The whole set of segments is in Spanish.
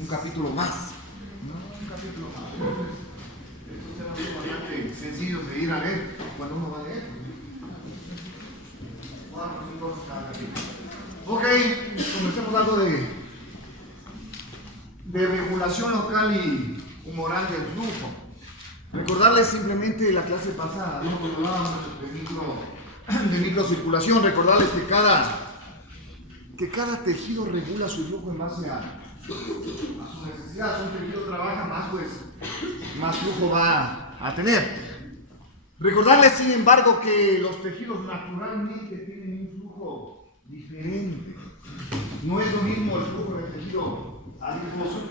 un capítulo más. No, un capítulo más. Estos temas son bastante sencillos de ir a leer cuando uno va a leer. Ok, comencemos algo de regulación local y moral del flujo. Recordarles simplemente la clase pasada, ¿no? Cuando hablábamos de microcirculación, recordarles que cada tejido regula su flujo en base a su necesidad. Si un tejido trabaja más, pues más flujo va a tener. Recordarles, sin embargo, que los tejidos naturalmente tienen un flujo diferente. No es lo mismo el flujo del tejido adiposo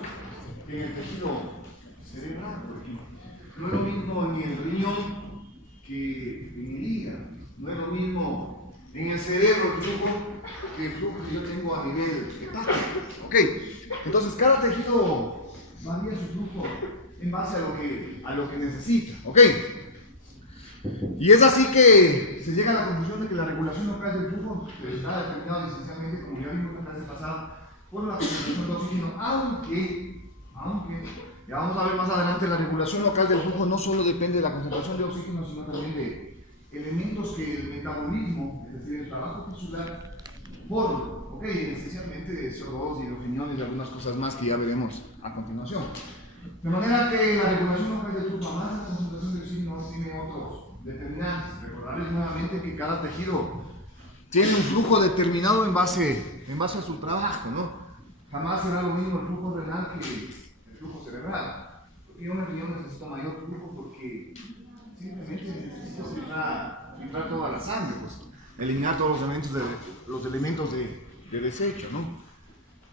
que en el tejido cerebral, por ejemplo. No es lo mismo en el riñón que en el hígado. No es lo mismo en el cerebro el flujo que el flujo que yo tengo a nivel hepático. Ok, entonces cada tejido varía su flujo en base a lo que necesita. Ok. Y es así que se llega a la conclusión de que la regulación local del flujo está determinada esencialmente, como ya vimos en la clase pasada, por la concentración de oxígeno, aunque, ya vamos a ver más adelante, la regulación local del flujo no solo depende de la concentración de oxígeno, sino también de elementos que el metabolismo, es decir, el trabajo tisular, por, esencialmente de CO2, hidrogeniones y algunas cosas más que ya veremos a continuación. De manera que la regulación local del flujo, más la concentración de oxígeno, tiene otros determinantes. Recordarles nuevamente que cada tejido tiene un flujo determinado en base a su trabajo, ¿no? Jamás será lo mismo el flujo renal que el flujo cerebral. Porque un riñón necesita mayor flujo porque simplemente necesita filtrar toda la sangre, pues, eliminar todos los elementos de desecho, ¿no?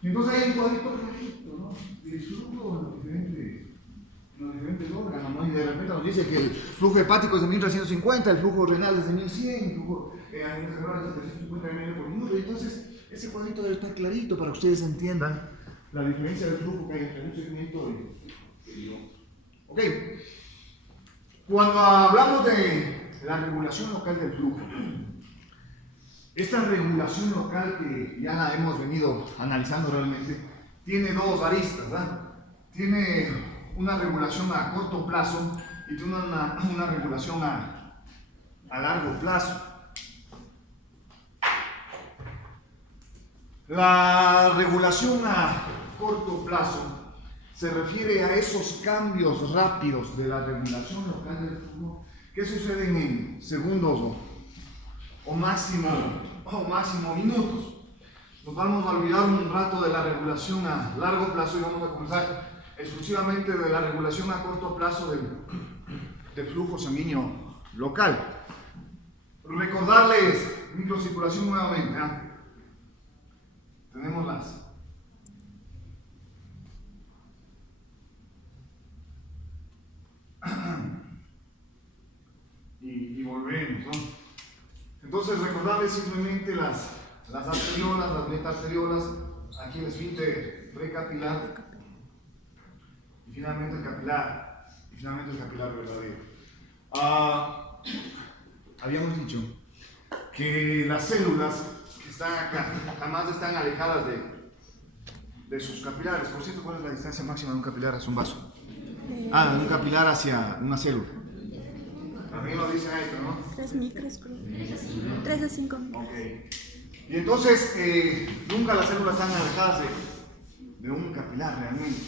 Entonces hay un cuadrito perfecto, ¿no? El flujo en los diferentes órganos, ¿no? Y de repente nos dice que el flujo hepático es de 1350, el flujo renal es de 1100, el flujo cerebral es de 350 ml por minuto. Y entonces ese cuadrito debe estar clarito para que ustedes entiendan la diferencia del flujo que hay entre un segmento y otro. Ok, cuando hablamos de la regulación local del flujo, esta regulación local que ya la hemos venido analizando realmente, tiene dos aristas, ¿verdad? Tiene una regulación a corto plazo y tiene una regulación a largo plazo. La regulación a corto plazo se refiere a esos cambios rápidos de la regulación local del flujo que suceden en segundos o máximo minutos. Nos vamos a olvidar un rato de la regulación a largo plazo y vamos a comenzar exclusivamente de la regulación a corto plazo del flujo sanguíneo local. Recordarles microcirculación nuevamente, ¿eh? Tenemos y volvemos, ¿no? Entonces recordarles simplemente las arteriolas, las metaarteriolas, aquí el esfínter precapilar y finalmente el capilar verdadero. Habíamos dicho que las células que están acá jamás están alejadas de sus capilares. Por cierto, ¿cuál es la distancia máxima de un capilar hacia un vaso? De un capilar hacia una célula. También lo dice esto, ¿no? 3 micros, creo. 3 a 5 micros. Ok. Y entonces, nunca las células están alejadas de un capilar realmente.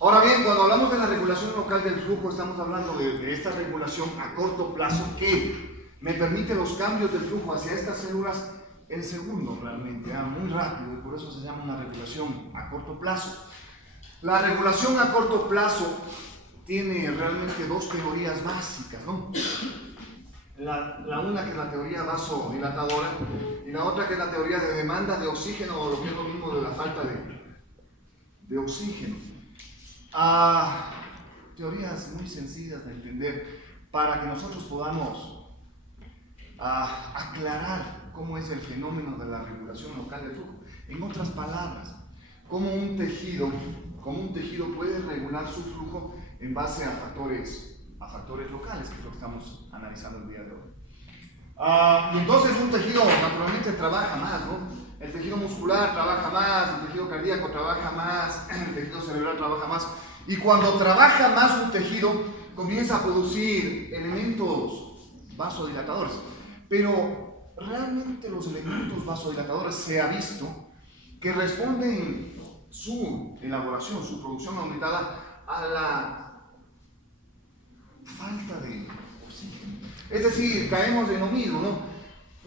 Ahora bien, cuando hablamos de la regulación local del flujo, estamos hablando de esta regulación a corto plazo que me permite los cambios del flujo hacia estas células en segundos realmente, muy rápido, y por eso se llama una regulación a corto plazo. La regulación a corto plazo tiene realmente dos teorías básicas, ¿no? La una que es la teoría vasodilatadora y la otra que es la teoría de demanda de oxígeno, o lo que es lo mismo de la falta de oxígeno. Teorías muy sencillas de entender para que nosotros podamos aclarar cómo es el fenómeno de la regulación local del flujo. En otras palabras, cómo un tejido puede regular su flujo en base a factores locales, que es lo que estamos analizando el día de hoy. Y entonces un tejido naturalmente trabaja más, ¿no? El tejido muscular trabaja más, el tejido cardíaco trabaja más, el tejido cerebral trabaja más. Y cuando trabaja más un tejido, comienza a producir elementos vasodilatadores. Pero realmente los elementos vasodilatadores se ha visto que responden su elaboración, su producción aumentada a la falta de oxígeno. Es decir, caemos en lo mismo, ¿no?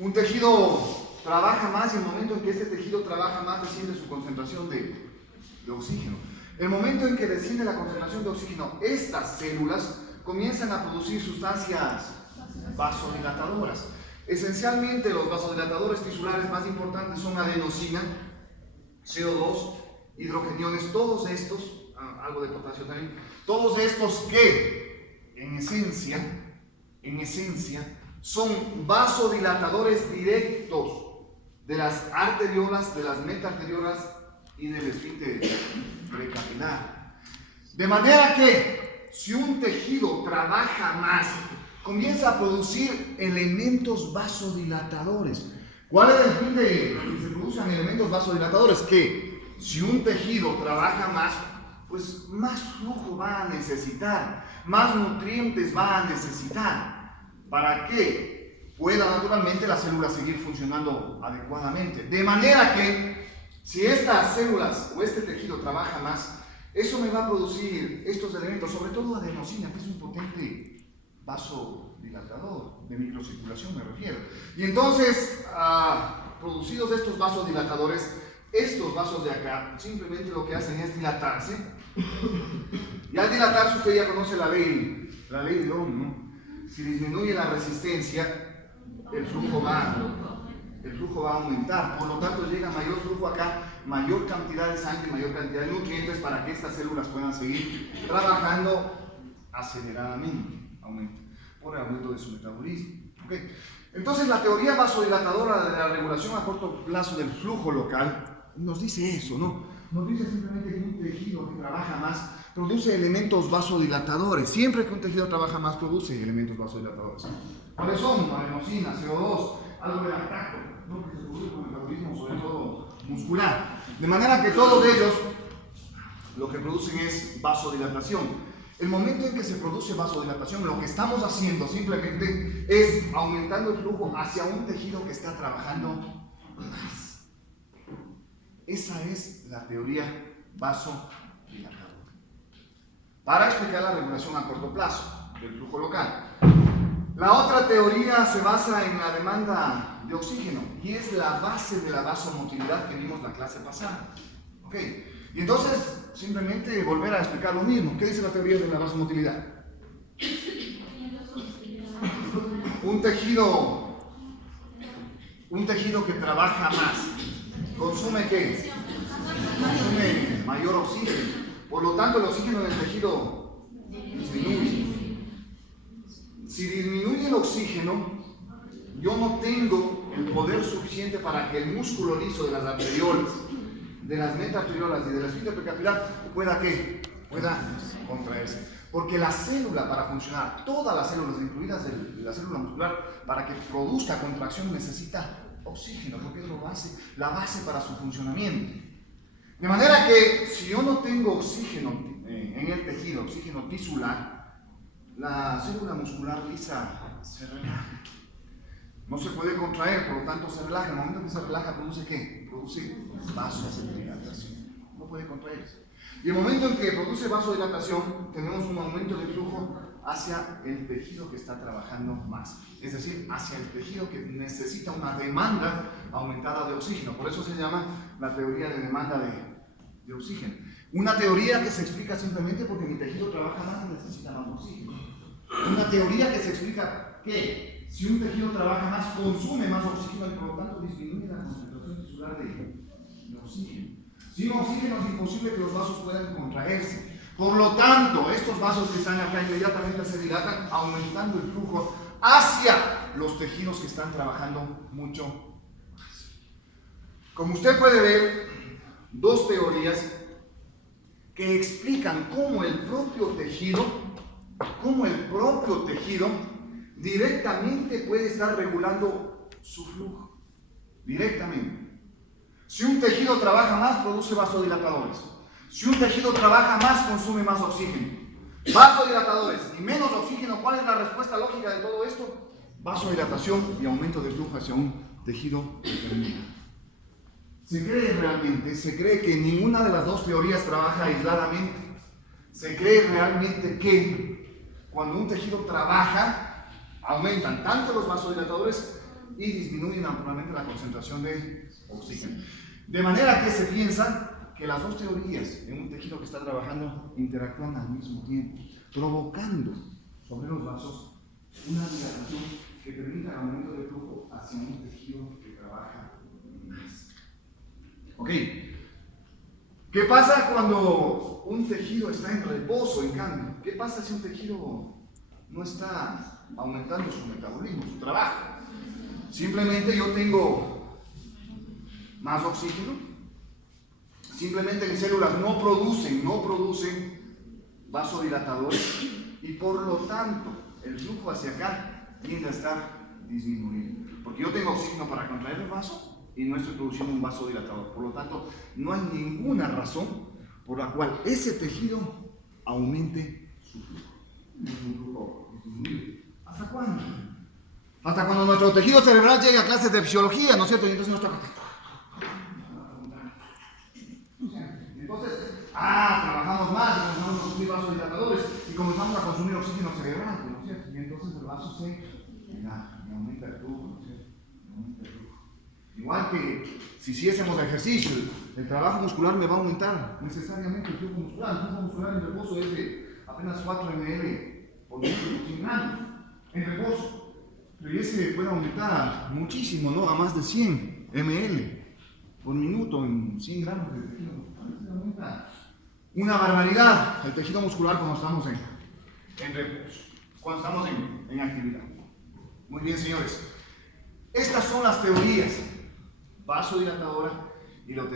Un tejido trabaja más y el momento en que este tejido trabaja más desciende su concentración de oxígeno. El momento en que desciende la concentración de oxígeno, estas células comienzan a producir sustancias vasodilatadoras. Esencialmente los vasodilatadores tisulares más importantes son adenosina, CO2, hidrogeniones, todos estos, algo de potasio también, todos estos que en esencia son vasodilatadores directos de las arteriolas, de las metaarteriolas y del esfínter precapilar. De manera que si un tejido trabaja más, comienza a producir elementos vasodilatadores. ¿Cuál es el fin de que se produzcan elementos vasodilatadores? Que si un tejido trabaja más, pues más flujo va a necesitar, más nutrientes va a necesitar, para que pueda naturalmente la célula seguir funcionando adecuadamente. De manera que si estas células o este tejido trabaja más, eso me va a producir estos elementos, sobre todo adenosina, que es un potente vasodilatador, de microcirculación me refiero. Y entonces, producidos estos vasodilatadores, estos vasos de acá simplemente lo que hacen es dilatarse. Y al dilatarse usted ya conoce la ley de Ohm, ¿no? Si disminuye la resistencia, el flujo va a aumentar. Por lo tanto, llega mayor flujo acá, mayor cantidad de sangre, mayor cantidad de nutrientes para que estas células puedan seguir trabajando aceleradamente. Por el aumento de su metabolismo. ¿Okay? Entonces la teoría vasodilatadora de la regulación a corto plazo del flujo local nos dice eso, ¿no? Nos dice simplemente que un tejido que trabaja más produce elementos vasodilatadores. Siempre que un tejido trabaja más produce elementos vasodilatadores. ¿Cuáles son? Adenosina, CO2, algo de lactato, ¿no? Que se produce con el metabolismo, sobre todo muscular. De manera que todos ellos lo que producen es vasodilatación. El momento en que se produce vasodilatación, lo que estamos haciendo simplemente es aumentando el flujo hacia un tejido que está trabajando más. Esa es la teoría vasodilatadora. Para explicar la regulación a corto plazo del flujo local. La otra teoría se basa en la demanda de oxígeno y es la base de la vasomotilidad que vimos la clase pasada. ¿Okay? Y entonces, simplemente volver a explicar lo mismo. ¿Qué dice la teoría de la vasomotilidad? Un tejido que trabaja más, ¿consume qué? Consume mayor oxígeno. Por lo tanto, el oxígeno del tejido disminuye. Si disminuye el oxígeno, yo no tengo el poder suficiente para que el músculo liso de las arteriolas, de las metaarteriolas y de la esfínter precapilar pueda contraerse. Porque la célula, para funcionar, todas las células, incluidas la célula muscular, para que produzca contracción necesita oxígeno, porque es la base para su funcionamiento. De manera que si yo no tengo oxígeno en el tejido, oxígeno tisular, la célula muscular lisa se relaja. No se puede contraer, por lo tanto se relaja. En el momento que se relaja, ¿produce qué? Produce vasodilatación. No puede contraerse. Y el momento en que produce vasodilatación, tenemos un aumento de flujo hacia el tejido que está trabajando más. Es decir, hacia el tejido que necesita una demanda aumentada de oxígeno. Por eso se llama la teoría de demanda de oxígeno. Una teoría que se explica simplemente porque mi tejido trabaja más y necesita más oxígeno. Una teoría que se explica que si un tejido trabaja más, consume más oxígeno y por lo tanto disminuye la concentración tisular de oxígeno. Sin oxígeno es imposible que los vasos puedan contraerse. Por lo tanto, estos vasos que están acá inmediatamente se dilatan, aumentando el flujo hacia los tejidos que están trabajando mucho más. Como usted puede ver, dos teorías que explican cómo el propio tejido directamente puede estar regulando su flujo. Directamente. Si un tejido trabaja más, produce vasodilatadores. Si un tejido trabaja más, consume más oxígeno. Vasodilatadores y menos oxígeno, ¿cuál es la respuesta lógica de todo esto? Vasodilatación y aumento de flujo hacia un tejido determinado. Se cree que ninguna de las dos teorías trabaja aisladamente. Se cree realmente que cuando un tejido trabaja, aumentan tanto los vasodilatadores y disminuyen naturalmente la concentración de oxígeno. De manera que se piensa que las dos teorías en un tejido que está trabajando interactúan al mismo tiempo, provocando sobre los vasos una dilatación que permita el aumento de flujo hacia un tejido que trabaja más. Ok. ¿Qué pasa cuando un tejido está en reposo, en cambio? ¿Qué pasa si un tejido no está aumentando su metabolismo, su trabajo? Simplemente yo tengo más oxígeno. Simplemente mis células no producen vasodilatadores y por lo tanto el flujo hacia acá tiende a estar disminuido. Porque yo tengo oxígeno para contraer el vaso y no estoy produciendo un vasodilatador. Por lo tanto, no hay ninguna razón por la cual ese tejido aumente su flujo. ¿Hasta cuándo? Hasta cuando nuestro tejido cerebral llegue a clases de fisiología, ¿no es cierto? Y entonces nos toca... trabajamos más y comenzamos a consumir vasodilatadores y comenzamos a consumir oxígeno cerebral, ¿no es cierto? Y entonces el vaso se aumenta el flujo, ¿no es cierto? Igual que si hiciésemos ejercicio, el trabajo muscular me va a aumentar necesariamente el flujo muscular. El flujo muscular en reposo es de apenas 4 ml por minuto, 100 gramos en reposo. Pero ese puede aumentar muchísimo, ¿no? A más de 100 ml por minuto en 100 gramos de tejido muscular. Una barbaridad el tejido muscular cuando estamos en reposo, cuando estamos en actividad. Muy bien, señores. Estas son las teorías vasodilatadora y la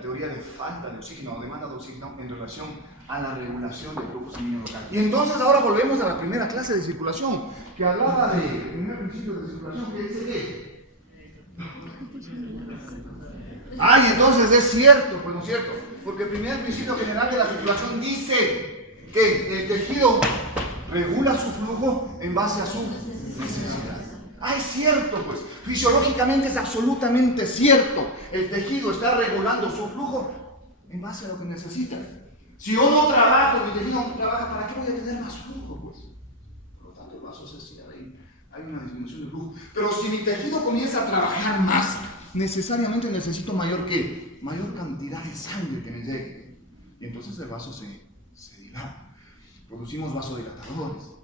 teoría de falta de oxígeno o demanda de oxígeno en relación a la regulación del flujo sanguíneo local. Y entonces ahora volvemos a la primera clase de circulación, que hablaba del primer principio de circulación, que dice que... y entonces es cierto, pues no es cierto, porque el primer principio general de la circulación dice que el tejido regula su flujo en base a su necesidad. Es cierto, pues, fisiológicamente es absolutamente cierto. El tejido está regulando su flujo en base a lo que necesita. Si yo no trabajo, mi tejido no trabaja, ¿para qué voy a tener más flujo? Pues, por lo tanto, el vaso se cierra y hay una disminución del flujo. Pero si mi tejido comienza a trabajar más, necesariamente necesito mayor cantidad de sangre que me llegue. Y entonces el vaso se dilata. Producimos vasodilatadores.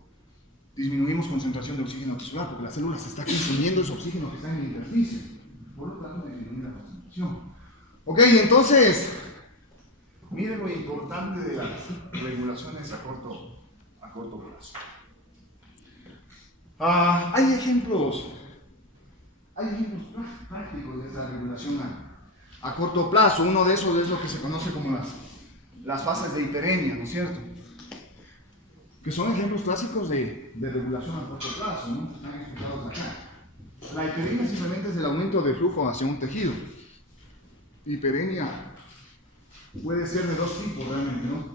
Disminuimos concentración de oxígeno tisular porque la célula se está consumiendo ese oxígeno que está en el intersticio. Por lo tanto, disminuye la concentración. Ok, entonces, miren lo importante de las regulaciones a corto plazo. Hay ejemplos prácticos de esa regulación a corto plazo. Uno de esos es lo que se conoce como las fases de hiperemia, ¿no es cierto? Que son ejemplos clásicos de regulación a corto plazo, ¿no? Están explicados acá. La hiperemia simplemente es el aumento de flujo hacia un tejido. Hiperemia puede ser de dos tipos realmente, ¿no?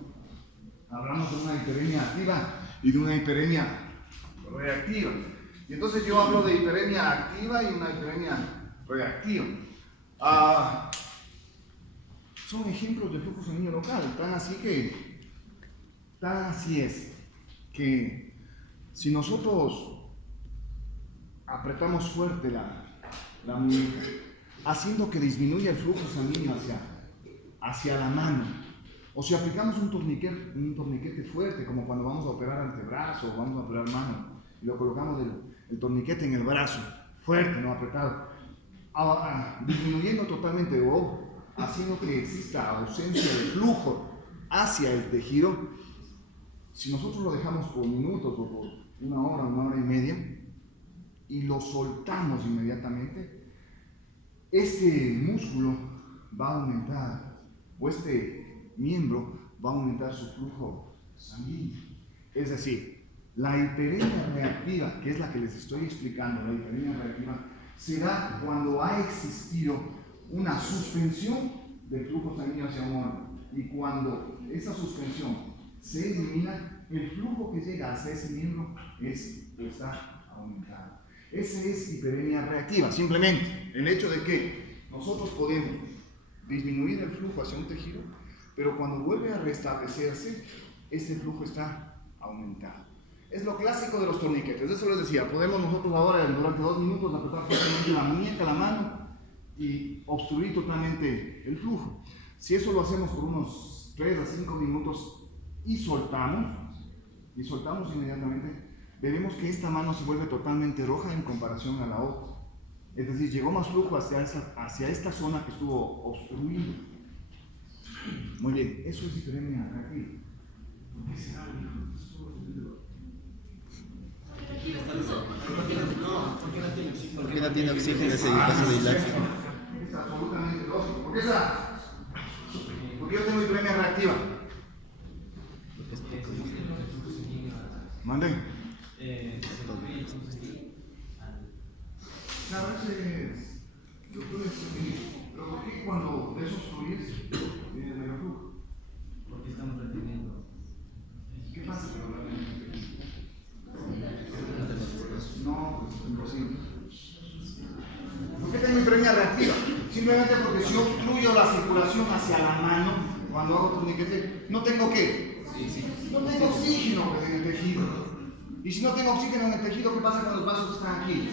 Hablamos de una hiperemia activa y de una hiperemia reactiva. Y entonces yo hablo de hiperemia activa y una hiperemia reactiva. Son ejemplos de flujo sanguíneo local, tan así es que si nosotros apretamos fuerte la muñeca, haciendo que disminuya el flujo sanguíneo hacia la mano, o si aplicamos un torniquete fuerte, como cuando vamos a operar antebrazo o vamos a operar mano, y lo colocamos el torniquete en el brazo, fuerte, no apretado, disminuyendo totalmente o haciendo que exista ausencia de flujo hacia el tejido. Si nosotros lo dejamos por minutos o por una hora y media y lo soltamos inmediatamente, este músculo va a aumentar, o este miembro va a aumentar su flujo sanguíneo. Es decir, la hiperemia reactiva, que es la que les estoy explicando, la hiperemia reactiva, se da cuando ha existido una suspensión del flujo sanguíneo hacia un órgano. Y cuando esa suspensión se elimina, el flujo que llega hacia ese miembro está aumentado. Esa es hiperemia reactiva, simplemente el hecho de que nosotros podemos disminuir el flujo hacia un tejido, pero cuando vuelve a restablecerse, ese flujo está aumentado. Es lo clásico de los torniquetes. Eso les decía, podemos nosotros ahora durante 2 minutos apretar fuertemente la muñeca, la mano y obstruir totalmente el flujo. Si eso lo hacemos por unos 3 a 5 minutos y soltamos inmediatamente, veremos que esta mano se vuelve totalmente roja en comparación a la otra. Es decir, llegó más flujo hacia esta zona que estuvo obstruida. Muy bien, eso es hiperemia reactiva. ¿Por qué será? ¿Por qué no tiene oxígeno ese vasodilación? Es absolutamente lógico. ¿Por qué yo tengo hiperemia reactiva? ¿Mande? Claro, pero ¿por qué cuando desobstruyes viene el mayor flujo? Porque estamos reteniendo. ¿Qué pasa? No, pues imposible. ¿Por qué tengo hiperemia reactiva? Simplemente porque si obstruyo la circulación hacia la mano cuando hago torniquete, ¿no tengo qué? No tengo oxígeno pues, en el tejido. Y si no tengo oxígeno en el tejido, ¿qué pasa cuando los vasos están aquí?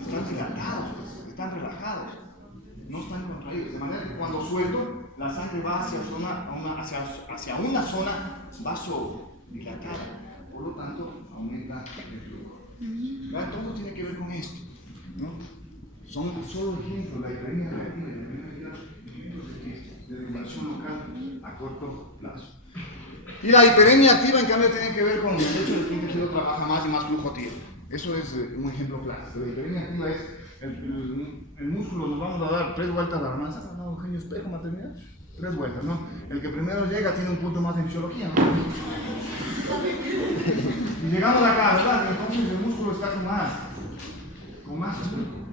Están dilatados, están relajados, no están contraídos. De manera que cuando suelto, la sangre va hacia una zona vasodilatada. Por lo tanto, aumenta el flujo. Todo tiene que ver con esto, ¿no? Son solo ejemplos, la hiperemia reactiva y la hiperemia ejemplos de regulación local a corto plazo. Y la hiperemia activa, en cambio, tiene que ver con el hecho de que un tejido trabaja más y más flujo tiene. Eso es un ejemplo clásico. La hiperemia activa es el músculo, nos vamos a dar 3 vueltas a la manzana, ¿no? Eugenio Espejo, maternidad. 3 vueltas, ¿no? El que primero llega tiene un punto más de fisiología, ¿no? Y llegamos acá, ¿verdad? Entonces el músculo está con más flujo.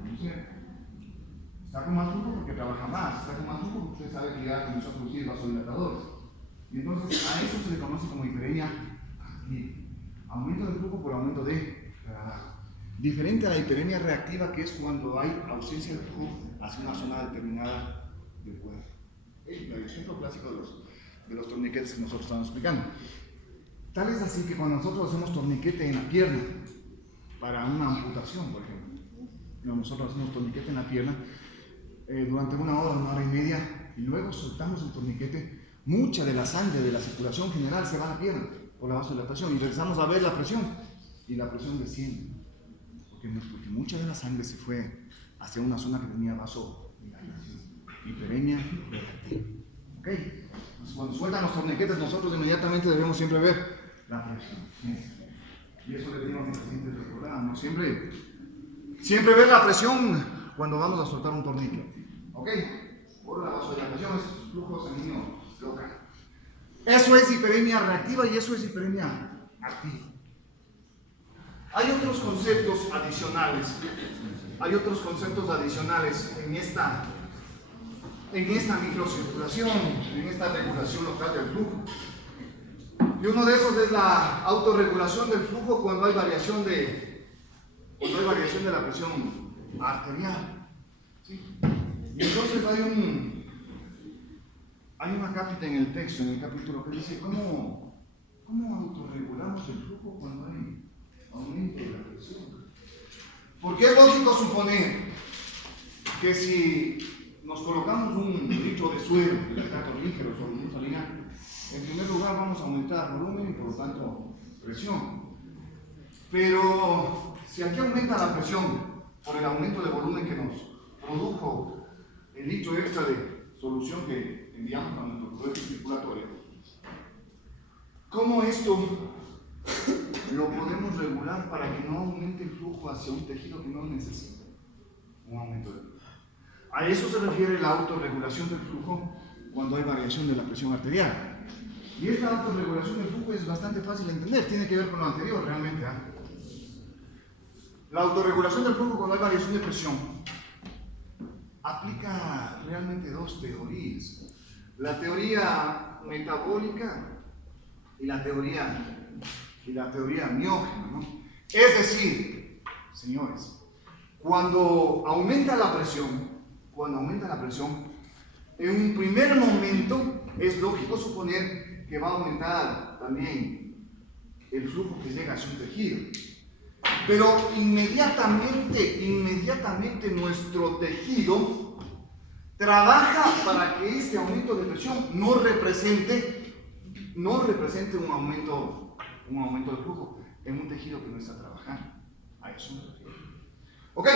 Está con más flujo porque trabaja más, está con más flujo porque usted sabe que ya comenzó a producir vasodilatadores. Y entonces a eso se le conoce como hiperemia activa. Aumento de flujo por aumento de trabajo. Diferente a la hiperemia reactiva, que es cuando hay ausencia de flujo hacia una zona determinada del cuerpo. El ejemplo clásico de los torniquetes que nosotros estamos explicando. Tal es así que cuando nosotros hacemos torniquete en la pierna, para una amputación, por ejemplo, nosotros hacemos torniquete en la pierna durante 1 hora, 1 hora y media, y luego soltamos el torniquete, mucha de la sangre de la circulación general se va a la pierna por la vasodilatación y regresamos a ver la presión, y la presión desciende, porque mucha de la sangre se fue hacia una zona que tenía vasodilatación, hiperemia reactiva. ¿Ok? Entonces, cuando sueltan los torniquetes, nosotros inmediatamente debemos siempre ver la presión. Y eso le digo a mis pacientes, recordamos, siempre ver la presión cuando vamos a soltar un torniquete. ¿Ok? Por la vasodilatación es flujo sanguíneo local. Eso es hiperemia reactiva y eso es hiperemia activa. Hay otros conceptos adicionales. En esta microcirculación, en esta regulación local del flujo. Y uno de esos es la autorregulación del flujo cuando hay variación de la presión arterial. ¿Sí? Y entonces hay una cápita en el texto, en el capítulo, que dice cómo autorregulamos el flujo cuando hay aumento de la presión. Porque es lógico suponer que si nos colocamos un litro de suero, de lactato lígero sobre una salina, en primer lugar vamos a aumentar volumen y por lo tanto presión. Pero si aquí aumenta la presión por el aumento de volumen que nos produjo el litro extra de solución que enviamos a nuestro cuerpo circulatorio, ¿cómo esto lo podemos regular para que no aumente el flujo hacia un tejido que no necesita un aumento de flujo? A eso se refiere la autorregulación del flujo cuando hay variación de la presión arterial. Y esta autorregulación del flujo es bastante fácil de entender, tiene que ver con lo anterior realmente. La autorregulación del flujo cuando hay variación de presión aplica realmente dos teorías. La teoría metabólica y la teoría miógena, ¿no? Es decir, señores, cuando aumenta la presión, en un primer momento es lógico suponer que va a aumentar también el flujo que llega hacia un tejido. Pero inmediatamente nuestro tejido trabaja para que este aumento de presión no represente un aumento de flujo en un tejido que no está trabajando. A eso me refiero. Ok,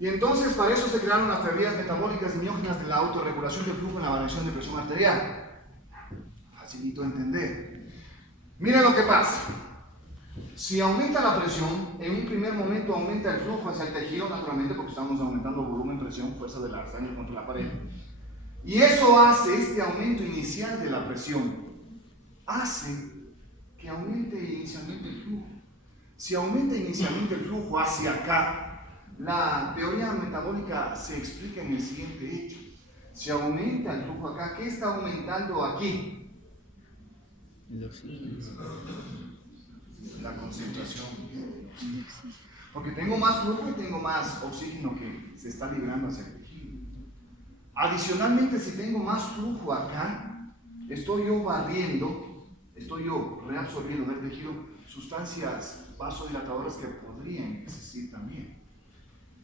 y entonces para eso se crearon las teorías metabólicas y miógenas de la autorregulación del flujo en la variación de presión arterial. Facilito entender. Miren lo que pasa. Si aumenta la presión, en un primer momento aumenta el flujo hacia el tejido, naturalmente porque estamos aumentando volumen, presión, fuerza de la sangre contra la pared. Y eso hace, este aumento inicial de la presión, hace que aumente inicialmente el flujo. Si aumenta inicialmente el flujo hacia acá, la teoría metabólica se explica en el siguiente hecho. Si aumenta el flujo acá, ¿qué está aumentando aquí? El oxígeno. La concentración. Porque tengo más flujo y tengo más oxígeno que se está liberando hacia el tejido. Adicionalmente, si tengo más flujo acá, estoy yo reabsorbiendo del tejido sustancias vasodilatadoras que podrían existir también.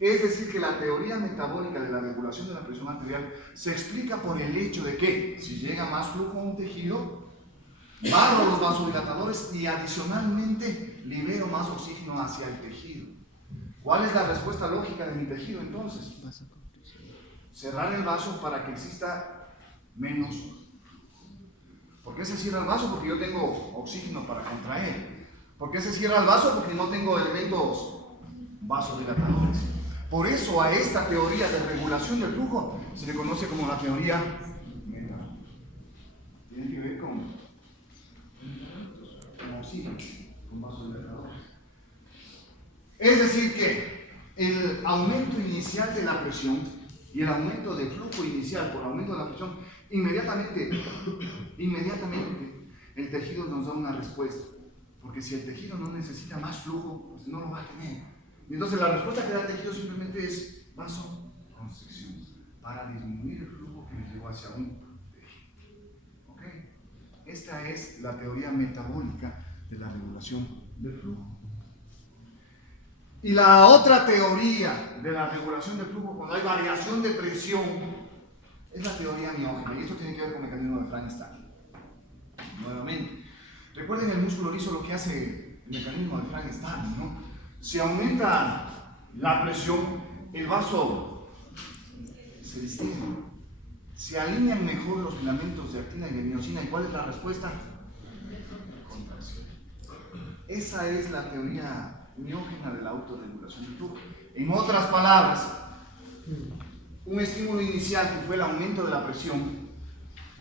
Es decir, que la teoría metabólica de la regulación de la presión arterial se explica por el hecho de que si llega más flujo a un tejido, barro los vasodilatadores y adicionalmente libero más oxígeno hacia el tejido. ¿Cuál es la respuesta lógica de mi tejido entonces? Cerrar el vaso para que exista menos flujo. ¿Por qué se cierra el vaso? Porque yo tengo oxígeno para contraer. ¿Por qué se cierra el vaso? Porque no tengo elementos vasodilatadores. Por eso a esta teoría de regulación del flujo se le conoce como la teoría metabólica. Tiene que ver con oxígeno, con vasodilatadores. Es decir que el aumento inicial de la presión y el aumento de flujo inicial por aumento de la presión, inmediatamente el tejido nos da una respuesta. Porque si el tejido no necesita más flujo, pues no lo va a tener. Y entonces la respuesta que da el tejido simplemente es vasoconstricción, para disminuir el flujo que nos llevó hacia un tejido. ¿Ok? Esta es la teoría metabólica de la regulación del flujo. Y la otra teoría de la regulación del flujo cuando hay variación de presión es la teoría miógena. Y esto tiene que ver con el mecanismo de Frankenstein. Nuevamente, recuerden el músculo liso lo que hace el mecanismo de Frankenstein, ¿no? Si aumenta la presión, el vaso se distiende. Se alinean mejor los filamentos de actina y de miosina. ¿Y cuál es la respuesta? Contracción. Esa es la teoría miógena de la autorregulación del flujo. En otras palabras, un estímulo inicial que fue el aumento de la presión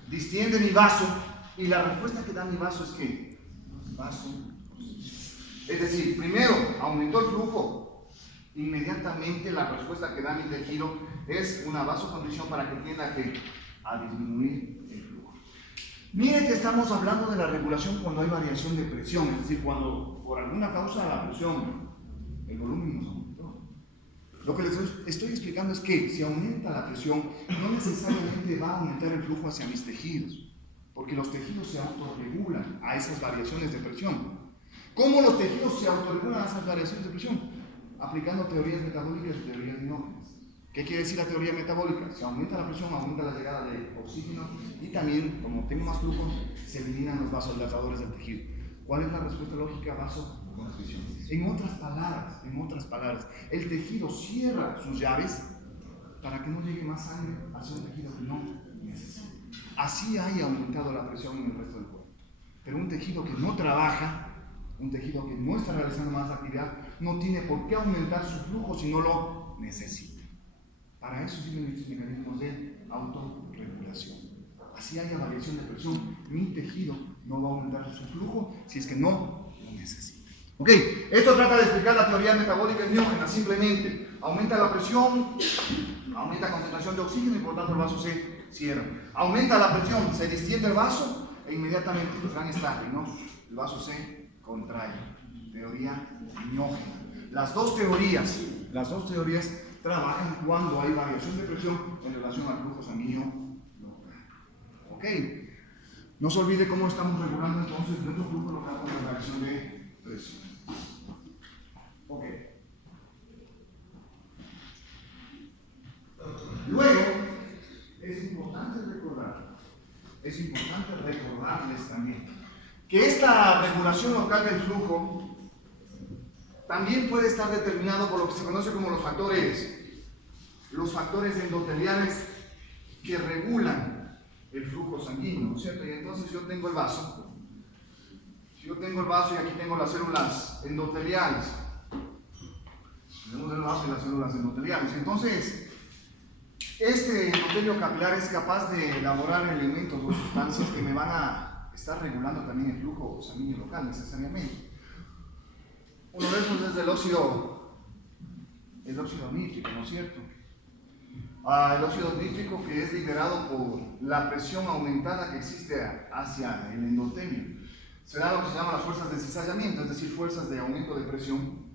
distiende mi vaso y la respuesta que da mi vaso es que vaso. Es decir, primero aumentó el flujo, inmediatamente la respuesta que da mi tejido es una vasoconstricción para que tienda a disminuir el flujo. Miren que estamos hablando de la regulación cuando hay variación de presión, es decir, cuando por alguna causa la presión, el volumen nos aumentó. Lo que les estoy explicando es que si aumenta la presión, no necesariamente va a aumentar el flujo hacia mis tejidos, porque los tejidos se autorregulan a esas variaciones de presión. ¿Cómo los tejidos se autorregulan a esas variaciones de presión? Aplicando teorías metabólicas y teorías miógenas. ¿Qué quiere decir la teoría metabólica? Si aumenta la presión, aumenta la llegada de oxígeno y también, como tengo más flujo, se eliminan los vasodilatadores del tejido. ¿Cuál es la respuesta lógica? Vasoconstricción. En otras palabras, el tejido cierra sus llaves para que no llegue más sangre hacia un tejido que no necesita. Así haya aumentado la presión en el resto del cuerpo. Pero un tejido que no trabaja, un tejido que no está realizando más actividad, no tiene por qué aumentar su flujo si no lo necesita. Para eso sirven estos mecanismos de autorregulación. Así haya variación de presión, mi tejido no va a aumentar su flujo si es que no lo necesita. Ok, esto trata de explicar la teoría metabólica y miógena. Simplemente aumenta la presión, Aumenta la concentración de oxígeno y por lo tanto el vaso se cierra. Aumenta la presión, se distiende el vaso e inmediatamente, Frank Starling, ¿no? El vaso se contrae. Teoría miógena. Las dos teorías trabajan cuando hay variación de presión en relación al flujo sanguíneo local. ¿Ok? No se olvide cómo estamos regulando entonces nuestro flujo local con la variación de presión. Ok. Luego, es importante recordarles también que esta regulación local del flujo también puede estar determinado por lo que se conoce como los factores endoteliales que regulan el flujo sanguíneo, ¿no es cierto? Y entonces yo tengo el vaso, y aquí tengo las células endoteliales. Tenemos el vaso y las células endoteliales. Entonces, este endotelio capilar es capaz de elaborar elementos o sustancias que me van a estar regulando también el flujo sanguíneo local necesariamente. Uno de esos es el óxido nítrico, ¿no es cierto? El óxido nítrico que es liberado por la presión aumentada que existe hacia el endotelio. Será lo que se llama las fuerzas de cizallamiento, es decir, fuerzas de aumento de presión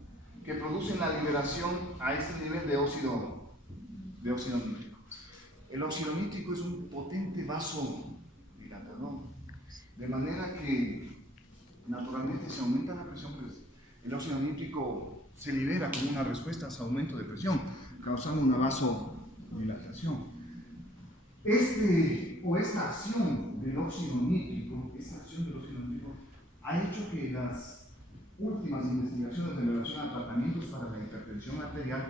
que producen la liberación a este nivel de óxido nítrico. El óxido nítrico es un potente vasodilatador, de manera que naturalmente se aumenta la presión, pues el óxido nítrico se libera como una respuesta a ese aumento de presión, causando una vasodilatación. Esta acción del óxido nítrico ha hecho que las últimas investigaciones en relación a tratamientos para la hipertensión arterial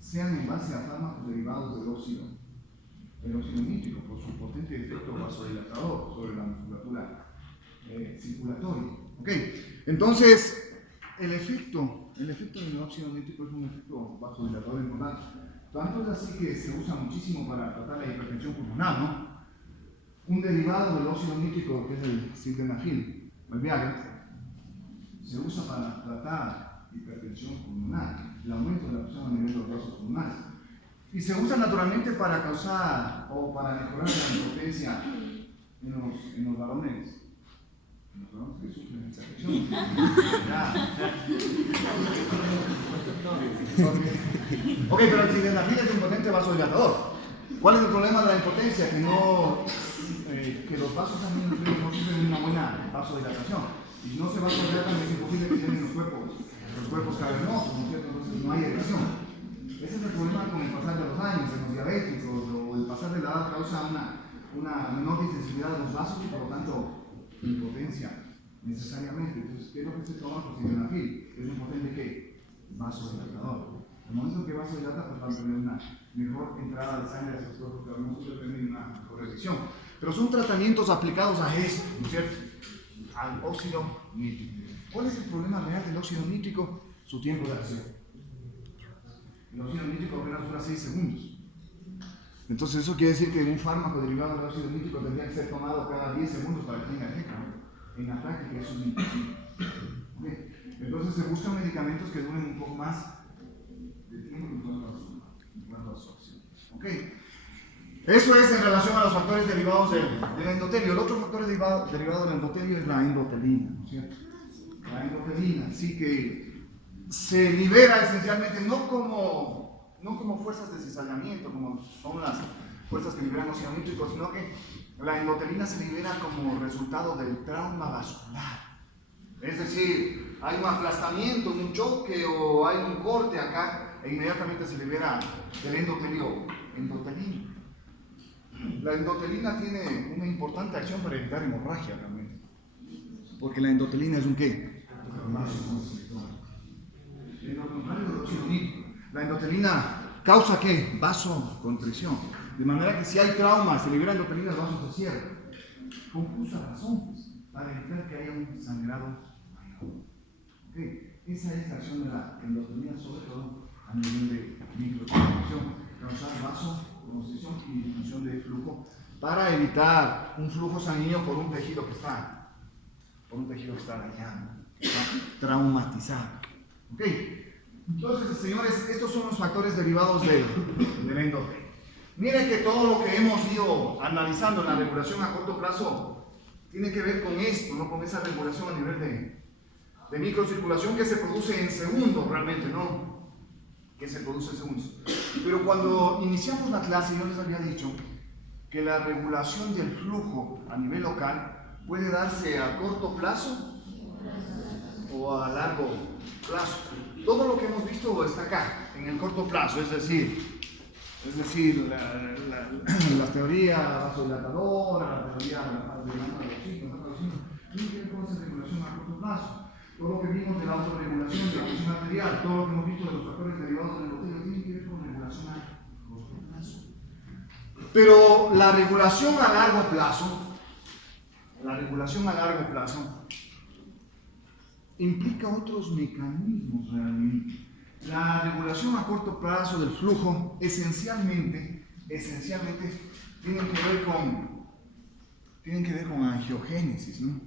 sean en base a fármacos derivados del óxido nítrico por su potente efecto vasodilatador sobre la musculatura circulatoria. ¿Ok? Entonces, el efecto del óxido nítrico es un efecto vasodilatador importante. Tanto es así que se usa muchísimo para tratar la hipertensión pulmonar, ¿no? Un derivado del óxido nítrico, que es el sildenafil, el Viagra, se usa para tratar hipertensión pulmonar, el aumento de la presión a nivel de los vasos pulmonares. Y se usa naturalmente para causar o para mejorar la impotencia en los varones. Que sufren esta afección. Ok, pero el sildenafil es un potente vasodilatador. ¿Cuál es el problema de la impotencia? Que los vasos también no sufren una buena vasodilatación. Y no se vasodilatan, es imposible que tienen los cuerpos cavernosos, ¿no es cierto? Entonces no hay erección. Ese es el problema con el pasar de los años, en los diabéticos, o el pasar de la edad causa una menor distensibilidad de los vasos y por lo tanto impotencia necesariamente. Entonces, ¿qué es lo que se toma por sildenafil? Es un potente ¿qué? Vasodilatador. El momento que vasodilata, pues va a tener una mejor entrada de sangre hacia los cuerpos cavernosos y tener una mejor erección. Pero son tratamientos aplicados a esto, ¿no es cierto? Al óxido nítrico. ¿Cuál es el problema real del óxido nítrico? Su tiempo de acción. El óxido nítrico apenas dura 6 segundos. Entonces eso quiere decir que un fármaco derivado del óxido nítrico tendría que ser tomado cada 10 segundos para que tenga efecto, ¿no? En la práctica eso es imposible. ¿Okay? Entonces se buscan medicamentos que duren un poco más de tiempo en cuanto a su acción. ¿Okay? Eso es en relación a los factores derivados del endotelio. El otro factor derivado del endotelio es la endotelina, ¿no es cierto? La endotelina, sí que se libera esencialmente no como fuerzas de cizallamiento, como son las fuerzas que liberan óxido nítrico, sino que la endotelina se libera como resultado del trauma vascular. Es decir, hay un aplastamiento, un choque o hay un corte acá e inmediatamente se libera el endotelio endotelina. La endotelina tiene una importante acción para evitar hemorragia realmente, porque la endotelina es un ¿qué? La endotelina causa ¿qué? Vasoconstricción. De manera que si hay trauma, se libera endotelina, el vaso se cierra. ¿Con justa razón? Pues, para evitar que haya un sangrado mayor. ¿Okay? Esa es la acción de la endotelina, sobre todo a nivel de microcirculación, causar vasoconstricción y disminución de flujo para evitar un flujo sanguíneo por un tejido que está dañado, que está traumatizado. ¿Okay? Entonces, señores, estos son los factores derivados del endotelio. Miren que todo lo que hemos ido analizando en la regulación a corto plazo tiene que ver con esto, ¿no? Con esa regulación a nivel de microcirculación que se produce en segundos realmente, ¿no? Que se produce en segundos. Pero cuando iniciamos la clase yo les había dicho que la regulación del flujo a nivel local puede darse a corto plazo o a largo plazo. Todo lo que hemos visto está acá, en el corto plazo, es decir, la teoría vasodilatadora, la teoría de la tiene que ver con esa regulación a corto plazo. Todo lo que vimos de la autorregulación, de la presión arterial, todo lo que hemos visto de los factores derivados del endotelios tiene que ver con regulación a corto plazo. Pero la regulación a largo plazo, implica otros mecanismos realmente. La regulación a corto plazo del flujo esencialmente tienen que ver con angiogénesis, ¿no?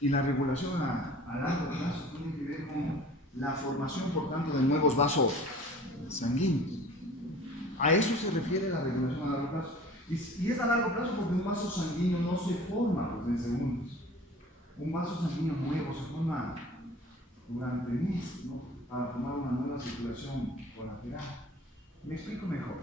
Y la regulación a largo plazo tiene que ver con la formación, por tanto, de nuevos vasos sanguíneos. A eso se refiere la regulación a largo plazo. Y es a largo plazo porque un vaso sanguíneo no se forma en segundos. Un vaso sanguíneo nuevo se forma durante meses, ¿no? Para formar una nueva circulación colateral. Me explico mejor.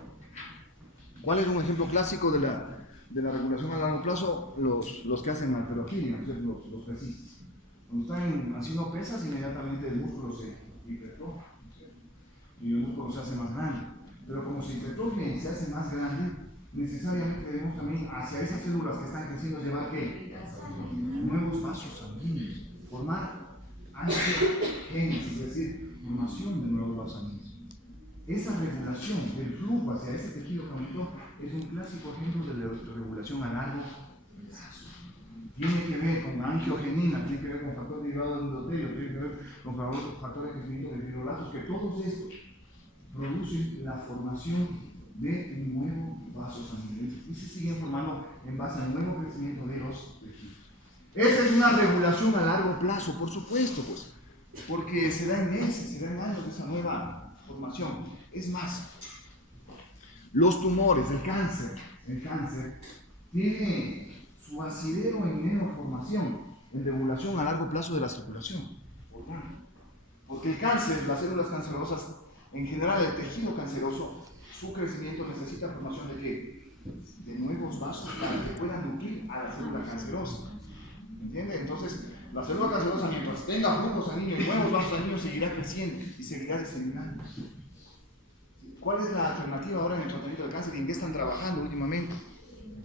¿Cuál es un ejemplo clásico de la regulación a largo plazo? Los que hacen halterofilia, ¿no? Los pesistas. Cuando están haciendo pesas, inmediatamente el músculo se hipertrofia, ¿no? Y el músculo se hace más grande. Pero como se hipertrofia y se hace más grande, necesariamente debemos también hacia esas células que están creciendo llevar ¿qué? Nuevos vasos sanguíneos, formar angiogénesis, es decir, formación de nuevos vasos sanguíneos. Esa regulación del flujo hacia ese tejido que aumentó es un clásico ejemplo de la regulación a largo plazo. Tiene que ver con angiogenina, tiene que ver con factores derivados del endotelio, tiene que ver con factores de crecimiento de fibroblastos, que todos estos producen la formación de nuevos vasos sanguíneos y se siguen formando en base al nuevo crecimiento de los tejidos. Esa es una regulación a largo plazo, por supuesto, pues, porque se da en meses, se da en años de esa nueva formación. Es más, los tumores, el cáncer tiene su asidero en neoformación, en regulación a largo plazo de la circulación. ¿Por qué? Porque el cáncer, las células cancerosas, en general el tejido canceroso, su crecimiento necesita formación de ¿qué? De nuevos vasos para que puedan nutrir a la célula cancerosa. ¿Entiende? Entonces, la célula cancerosa, mientras tenga flujo sanguíneo y nuevos vasos sanguíneos, seguirá creciendo y seguirá diseminando. ¿Cuál es la alternativa ahora en el tratamiento del cáncer y en qué están trabajando últimamente?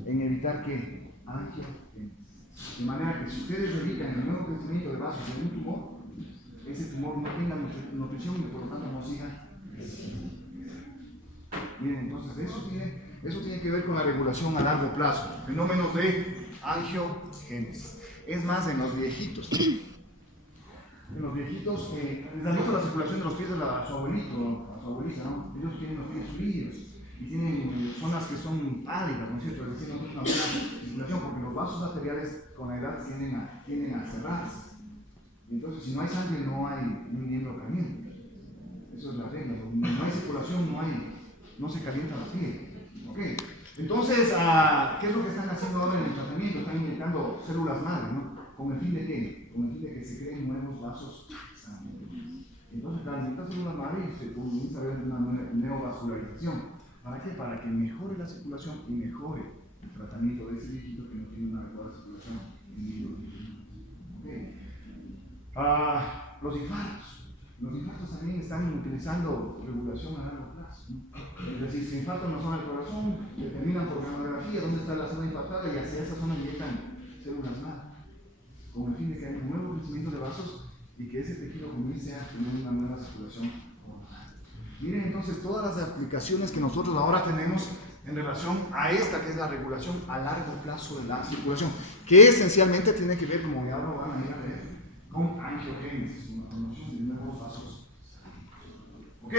En evitar que angiogénesis. De manera que si ustedes dedican el nuevo crecimiento de vasos de un tumor, ese tumor no tenga nutrición y por lo tanto no siga creciendo. Miren, entonces eso tiene que ver con la regulación a largo plazo, fenómenos de angiogénesis. Es más, en los viejitos, les han visto la circulación de los pies de su abuelito, a su abuelita, ¿no? Ellos tienen los pies fríos y tienen zonas que son pálidas, ¿no es cierto? Es decir, no tienen una buena circulación porque los vasos arteriales con la edad tienden a cerrarse. Entonces, si no hay sangre, no hay un miembro caliente. Eso es la regla. No hay circulación, no se calienta la piel. ¿Okay? Entonces, ¿qué es lo que están haciendo ahora en el tratamiento? Están inyectando células madre, ¿no? ¿Con el fin de qué? Con el fin de que se creen nuevos vasos sanguíneos. Entonces, la inyectan células madre y se comienza a ver una neovascularización. ¿Para qué? Para que mejore la circulación y mejore el tratamiento de ese viejito que no tiene una adecuada circulación en el ¿okay? Los infartos también están utilizando regulación a largo plazo, ¿no? Es decir, si infartan la zona del corazón, determinan por gamografía dónde está la zona infartada y hacia esa zona inyectan células madre, con el fin de que haya un nuevo crecimiento de vasos y que ese tejido comience a tener una nueva circulación. Miren entonces todas las aplicaciones que nosotros ahora tenemos en relación a esta que es la regulación a largo plazo de la circulación, que esencialmente tiene que ver, como ya lo van a ir a ver, con angiogénesis, con la formación de nuevos vasos. Ok,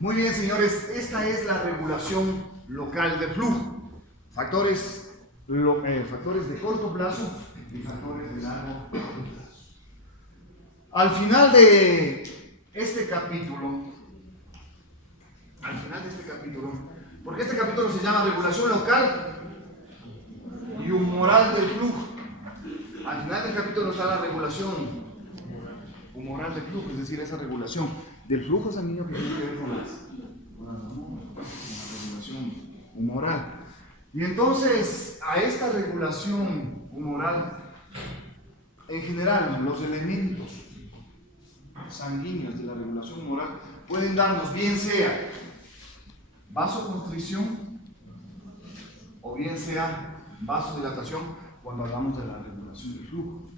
muy bien señores, esta es la regulación local de flujo, factores de corto plazo y factores de largo plazo. Al final de este capítulo al final de este capítulo, porque este capítulo se llama regulación local y humoral del flujo. Al final del capítulo está la regulación humoral del flujo, es decir, esa regulación del flujo sanguíneo que tiene que ver con la regulación humoral. Y entonces, a esta regulación humoral, en general, los elementos sanguíneos de la regulación humoral pueden darnos bien sea vasoconstricción o bien sea vasodilatación cuando hablamos de la regulación del flujo.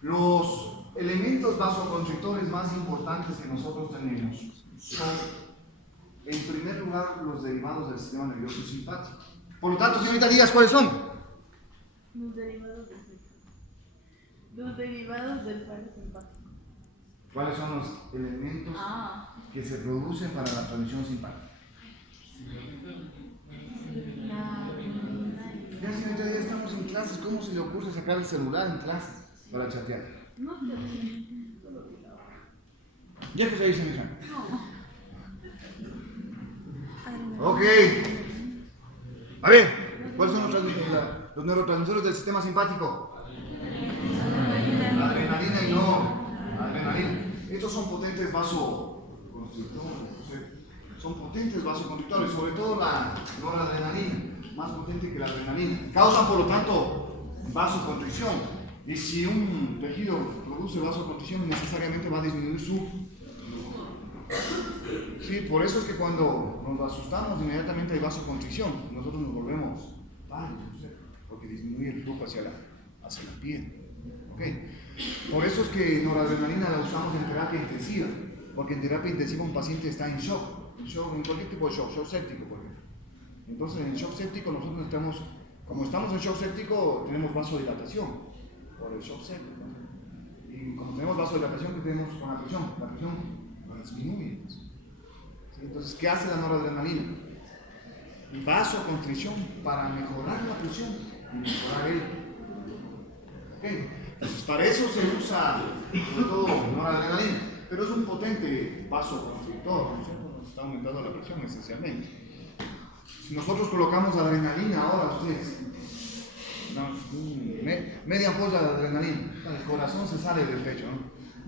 Los elementos vasoconstrictores más importantes que nosotros tenemos son, en primer lugar, los derivados del sistema nervioso simpático. Por lo tanto, señorita, digas cuáles son. Los derivados del parasimpático. ¿Cuáles son los elementos que se producen para la transmisión simpática? Ya, señorita, ya estamos en clases. ¿Cómo se le ocurre sacar el celular en clases para chatear? Ya que se dice, mija. Ok. A ver, ¿cuáles son los neurotransmisores del sistema simpático? Adrenalina y noradrenalina. Estos son potentes vasoconstrictores. Son potentes vasoconstrictores, sobre todo la noradrenalina, más potente que la adrenalina. Causan, por lo tanto, vasoconstricción. Y si un tejido produce vasoconstricción, necesariamente va a disminuir su... Sí, por eso es que cuando nos asustamos, inmediatamente hay vasoconstricción. Nosotros nos volvemos pálidos, porque disminuye el flujo hacia la piel. ¿Okay? Por eso es que noradrenalina la usamos en terapia intensiva, porque en terapia intensiva un paciente está en shock, en cualquier tipo de shock séptico, por ejemplo. Entonces, en shock séptico nosotros necesitamos, como estamos en shock séptico, tenemos vasodilatación por el shock séptico. Y como tenemos vasodilatación, ¿qué tenemos con la presión? La presión disminuye. ¿Sí? Entonces, ¿qué hace la noradrenalina? Vasoconstricción para mejorar la presión y mejorar el... ¿Okay? Entonces, para eso se usa sobre todo noradrenalina, pero es un potente vasoconstrictor, ¿no? Nos está aumentando la presión esencialmente. Si nosotros colocamos adrenalina ahora, ustedes, media ampolla de adrenalina, el corazón se sale del pecho, ¿no?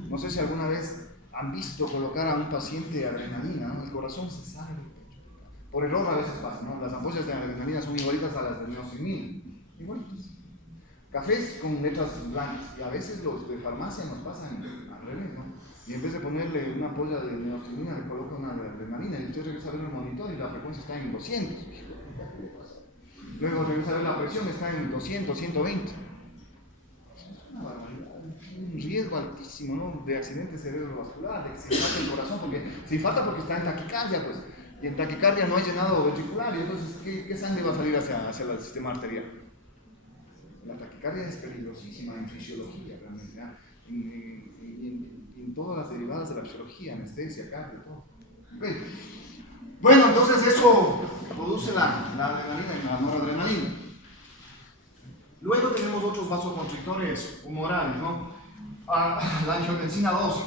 No sé si alguna vez han visto colocar a un paciente adrenalina, ¿no? El corazón se sale del pecho. Por error a veces pasa, ¿no? Las ampollas de adrenalina son igualitas a las de neostigmina, igualitas. Cafés con letras blancas, y a veces los de farmacia nos pasan al revés, ¿no? Y en vez de ponerle una ampolla de neostigmina, le coloca una de adrenalina, y usted regresa a ver el monitor y la frecuencia está en 200. Luego regresa a ver la presión, está en 200, 120. Es una barbaridad, un riesgo altísimo, ¿no? De accidente cerebrovascular, de que se infarta el corazón, porque se infarta porque está en taquicardia, pues. Y en taquicardia no hay llenado ventricular, y entonces, ¿qué sangre va a salir hacia el sistema arterial? La taquicardia es peligrosísima en fisiología, realmente, ¿ya? En todas las derivadas de la fisiología, anestesia, cardio, todo. ¿Okay? Bueno, entonces eso produce la adrenalina y la noradrenalina. Luego tenemos otros vasoconstrictores humorales, ¿no? La angiotensina 2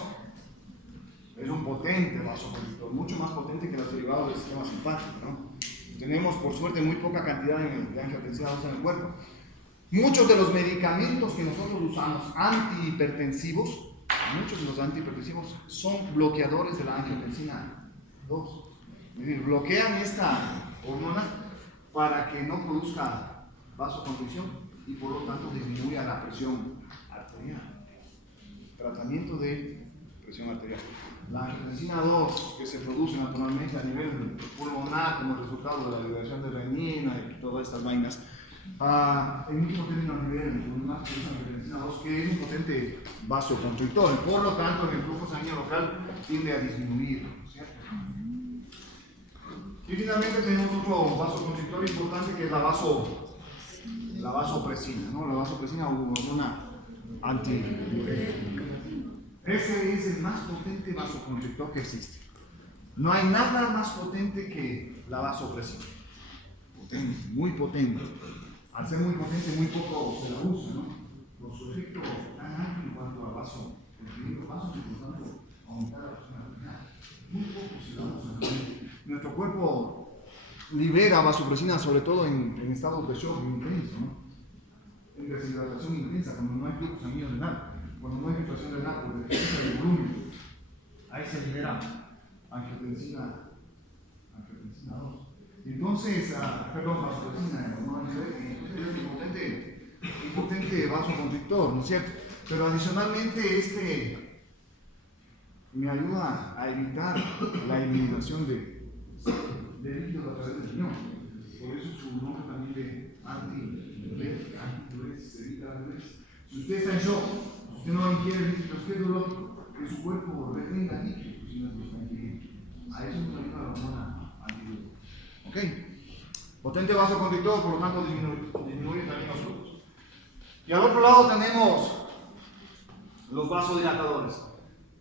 es un potente vasoconstrictor, mucho más potente que los derivados del sistema simpático, ¿no? Tenemos, por suerte, muy poca cantidad de angiotensina 2 en el cuerpo. Muchos de los medicamentos que nosotros usamos antihipertensivos, muchos de los antihipertensivos son bloqueadores de la angiotensina 2. Es decir, bloquean esta hormona para que no produzca vasoconstricción y por lo tanto disminuya la presión arterial. Tratamiento de presión arterial. La angiotensina 2 que se produce naturalmente a nivel pulmonar como resultado de la liberación de renina y todas estas vainas. El mismo término a nivel pulmonar que es la angiotensina 2, que es un potente vasoconstrictor, por lo tanto el flujo sanguíneo local tiende a disminuir, ¿cierto? Y finalmente tenemos otro vasoconstrictor importante que es la vasopresina, ¿no? La vasopresina o hormona antidiurética. Ese es el más potente vasoconstrictor que existe. No hay nada más potente que la vasopresina. Potente, muy potente. Al ser muy potente, muy poco se la usa, ¿no? Por su efecto tan amplio en cuanto a vaso, por tanto, aumentar la presión arterial. Muy poco se la usa. libera vasopresina, sobre todo en estados de shock intenso, ¿no? En deshidratación intensa, cuando no hay flujo sanguíneo renal, cuando no hay filtración renal, por deficiencia de volumen. Ahí se libera angiotensina 2. Entonces, vasopresina, ¿no? Entonces es un potente vasoconstrictor, ¿no es cierto? Pero adicionalmente me ayuda a evitar la eliminación de líquidos a través del riñón. Por eso su nombre también de antidiurético, evita la diuresis. Si usted está en shock, si usted no ingiere líquido fisiológico, que su cuerpo retenga líquido, si no lo está ingiriendo. A eso nos ayuda la hormona antidiurética. ¿Ok? Potente vasoconstrictor, por lo tanto disminuye también los flujos. Y al otro lado tenemos los vasodilatadores.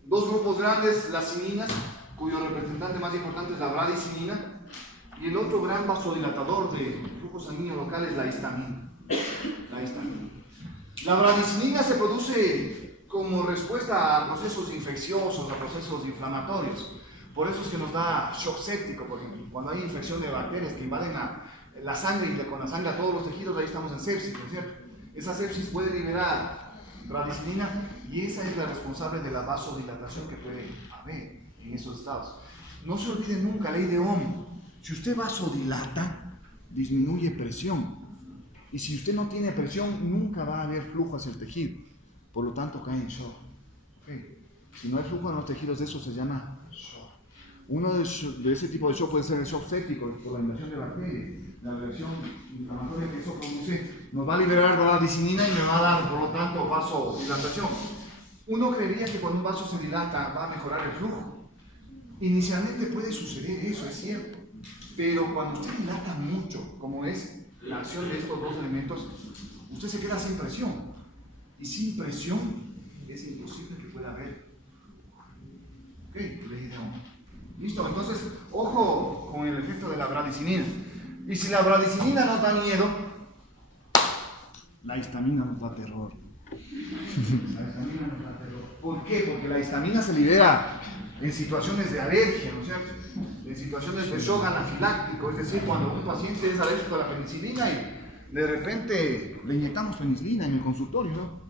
Dos grupos grandes, las cininas, cuyo representante más importante es la bradicinina, y el otro gran vasodilatador de flujo sanguíneo local es la histamina. La bradicinina se produce como respuesta a procesos infecciosos, a procesos inflamatorios. Por eso es que nos da shock séptico, por ejemplo. Cuando hay infección de bacterias que invaden la sangre y con la sangre a todos los tejidos, ahí estamos en sepsis, ¿no es cierto? Esa sepsis puede liberar bradicinina y esa es la responsable de la vasodilatación que puede haber en esos estados. No se olvide nunca, ley de Ohm. Si usted vasodilata, disminuye presión. Y si usted no tiene presión, nunca va a haber flujo hacia el tejido. Por lo tanto, cae en shock. ¿Okay? Si no hay flujo en los tejidos, eso se llama shock. Uno de ese tipo de shock puede ser el shock séptico, por la invasión de bacterias. La reacción inflamatoria que eso produce nos va a liberar bradicinina y me va a dar, por lo tanto, vasodilatación. Uno creería que cuando un vaso se dilata va a mejorar el flujo. Inicialmente puede suceder eso, es cierto. Pero cuando usted dilata mucho, como es la acción de estos dos elementos, usted se queda sin presión. Y sin presión es imposible que pueda haber. Ok, ley de Ohm. Listo, entonces, ojo con el efecto de la bradicinina. Y si la bradicinina nos da miedo, la histamina nos da terror. La histamina nos da terror. ¿Por qué? Porque la histamina se libera en situaciones de alergia, ¿no es cierto? En situaciones de shock anafiláctico, es decir, cuando un paciente es alérgico a la penicilina y de repente le inyectamos penicilina en el consultorio, ¿no?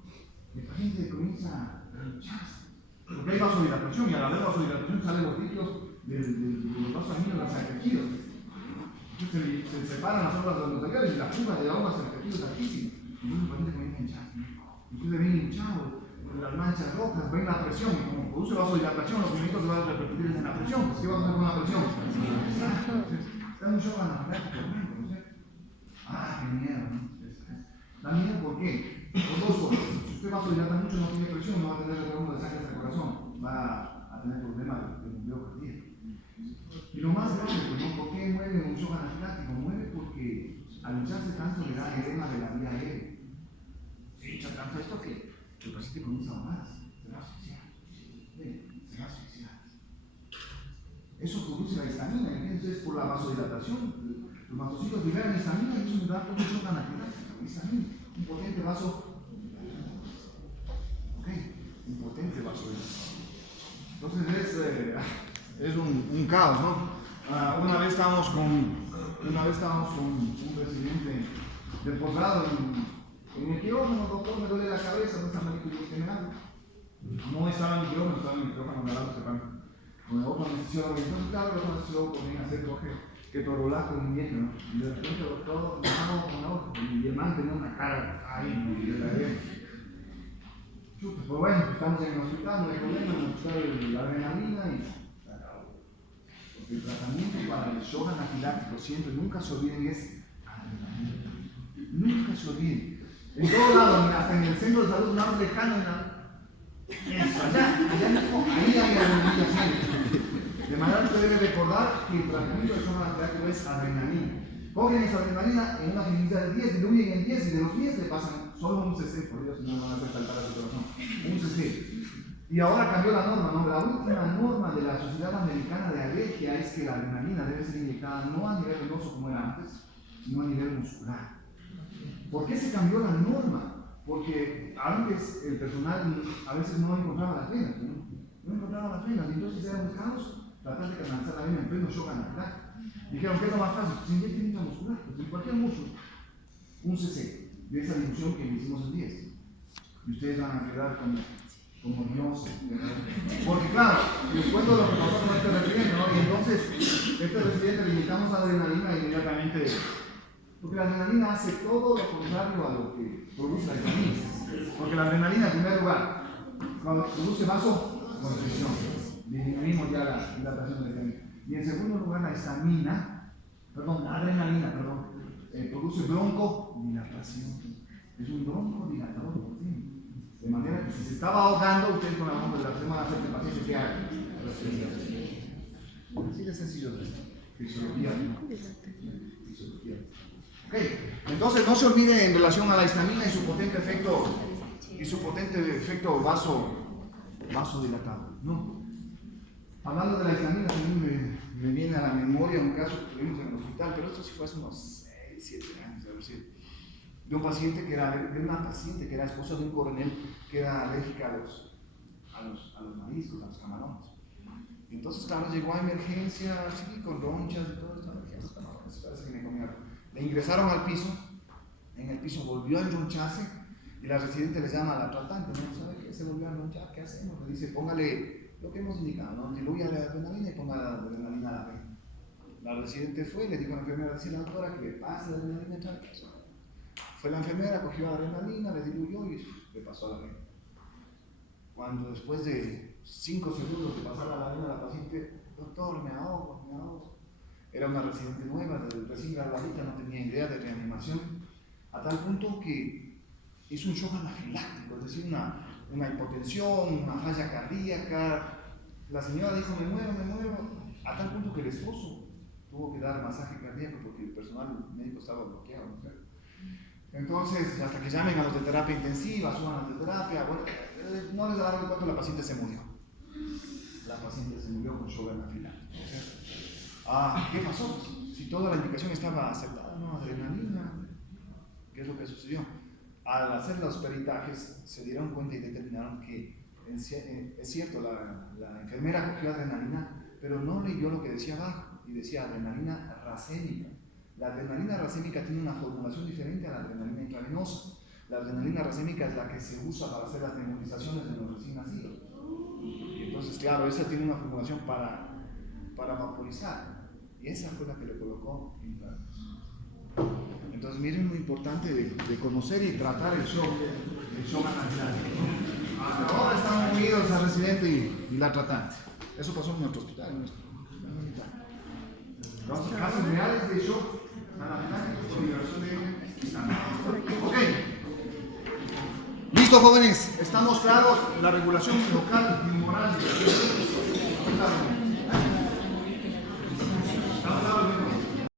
Y el paciente comienza a hincharse. Porque hay vasodilatación y al haber vasodilatación salen los líquidos de los vasos sanguíneos hacia el tejido. Se separan las obras de los anteriores y la fuga de agua hacia el tejido es altísima. Y el paciente comienza a hincharse. Entonces ven hinchado, las manchas rojas, ven la presión, y como produce vasodilatación, los movimientos se van a repercutir en la presión. ¿Qué va a hacer con la presión? Está en un shock anafiláctico, ¿no es cierto? Qué miedo, ¿no? Da miedo, ¿por qué? Por dos cosas. Si usted vasodilata mucho, no tiene presión, no va a tener retorno de sangre hasta el corazón, va a tener problemas de bombeo cardíaco. Y lo más grave, pues, ¿no? ¿Por qué muere un shock anafiláctico? Muere porque al hincharse tanto le da edema de la vía aérea. Se hincha tanto esto que el paciente comienza a ahogarse, se va a asfixiar. Se va a asfixiar. Eso produce la histamina, entonces por la vasodilatación, los mastocitos liberan histamina y eso nos da todo un shock anafiláctico. Histamina, un potente vaso. Ok, un potente vasodilatador. Entonces es un caos, ¿no? Una vez estábamos con un residente del posgrado en el quirófano, doctor, me duele la cabeza, no está malito y que me habla. No estaba en el quirófano, estaba en el quirófano de lado con el otro anestesiólogo. Entonces, claro, el otro anestesiólogo podía hacer que torolaco un viejo, ¿no? Y de repente, doctor, y el man tenía una cara ahí, de la guerra. Pues bueno, estamos en el hospital, no hay problema, nos pusieron la adrenalina y se acabó. Porque el tratamiento para el shock anafiláctico siempre, nunca se olviden, es adrenalina. Nunca se olviden. En todo lado, hasta en el centro de salud más lejano, allá mismo, ahí hay adrenalina siempre. De manera que usted debe recordar que el tratamiento del shock anafiláctico es adrenalina. Cogen esa adrenalina en una finita de 10, diluyen en 10 y de los 10 le pasan solo un cc, por Dios, no van a hacer saltar a su corazón. Un cc. Y ahora cambió la norma, ¿no? La última norma de la Sociedad Americana de Alergia es que la adrenalina debe ser inyectada no a nivel venoso como era antes, sino a nivel muscular. ¿Por qué se cambió la norma? Porque antes el personal a veces no encontraba las venas, ¿no? No encontraba las venas, y entonces era un caos tratar de canalizar la vena en pleno shock anafiláctico. Dijeron que es lo más fácil, se inyecta intramuscular, pues en cualquier músculo, un cc de esa difusión que hicimos en 10. Y ustedes van a quedar como Dios. Porque claro, les cuento lo que pasó con este residente, ¿no? Y entonces, este residente le inyectamos adrenalina inmediatamente. Porque la adrenalina hace todo lo contrario a lo que produce la histamina. Porque la adrenalina, en primer lugar, cuando produce vasoconstricción, disminuimos ya la dilatación del histamina. Y en segundo lugar, la adrenalina, produce broncodilatación. Es un broncodilatador continuo. De manera que si se estaba ahogando, ustedes con la bomba de la van a hacer que el paciente se haga. Así de sencillo es esto. Fisiología. Ok, entonces no se olvide en relación a la histamina y su potente efecto vasodilatador. ¿No? Hablando de la histamina, también me viene a la memoria un caso que tuvimos en el hospital, pero esto sí fue hace unos 6, 7 años, a ver si. De una paciente que era esposa de un coronel que era alérgica a los mariscos, a los camarones. Entonces, claro, llegó a emergencia, sí, con ronchas y todo esto, los camarones, parece que me comieron. Le ingresaron al piso, en el piso volvió a enroncharse y la residente le llama a la tratante, ¿no? ¿Sabe qué? Se volvió a enronchar, ¿qué hacemos? Le dice, póngale lo que hemos indicado, ¿no? Diluya la adrenalina y ponga la adrenalina a la vena. La residente fue y le dijo a la enfermera, dice la doctora que le pase la adrenalina a la persona. Fue la enfermera, cogió adrenalina, le diluyó y le pasó a la vena. Cuando después de 5 segundos de pasar a la vena a la paciente, doctor, me ahogo. Era una residente nueva, recién graduadita, no tenía idea de reanimación, a tal punto que hizo un shock anafiláctico, es decir, una hipotensión, una falla cardíaca. La señora dijo, me muero, a tal punto que el esposo tuvo que dar masaje cardíaco porque el personal médico estaba bloqueado, ¿no? Entonces, hasta que llamen a los de terapia intensiva, suban a los de terapia, bueno, no les daron cuenta, la paciente se murió. La paciente se murió con shock anafiláctico. ¿Qué pasó? Si toda la indicación estaba aceptada, ¿no? Adrenalina. ¿Qué es lo que sucedió? Al hacer los peritajes, se dieron cuenta y determinaron que, es cierto, la enfermera cogió adrenalina, pero no leyó lo que decía abajo, y decía adrenalina racémica. La adrenalina racémica tiene una formulación diferente a la adrenalina intravenosa. La adrenalina racémica es la que se usa para hacer las nebulizaciones de los recién nacidos. Y entonces, claro, esa tiene una formulación para vaporizar. Y esa fue la que le colocó intravenosa. Entonces, miren lo importante de conocer y tratar el shock anafiláctico. Hasta ahora están unidos al residente y la tratante. Eso pasó en nuestro hospital. Los casos reales de shock anafiláctico por liberación de histamina. Ok. Listo, jóvenes. Estamos claros. La regulación local y moral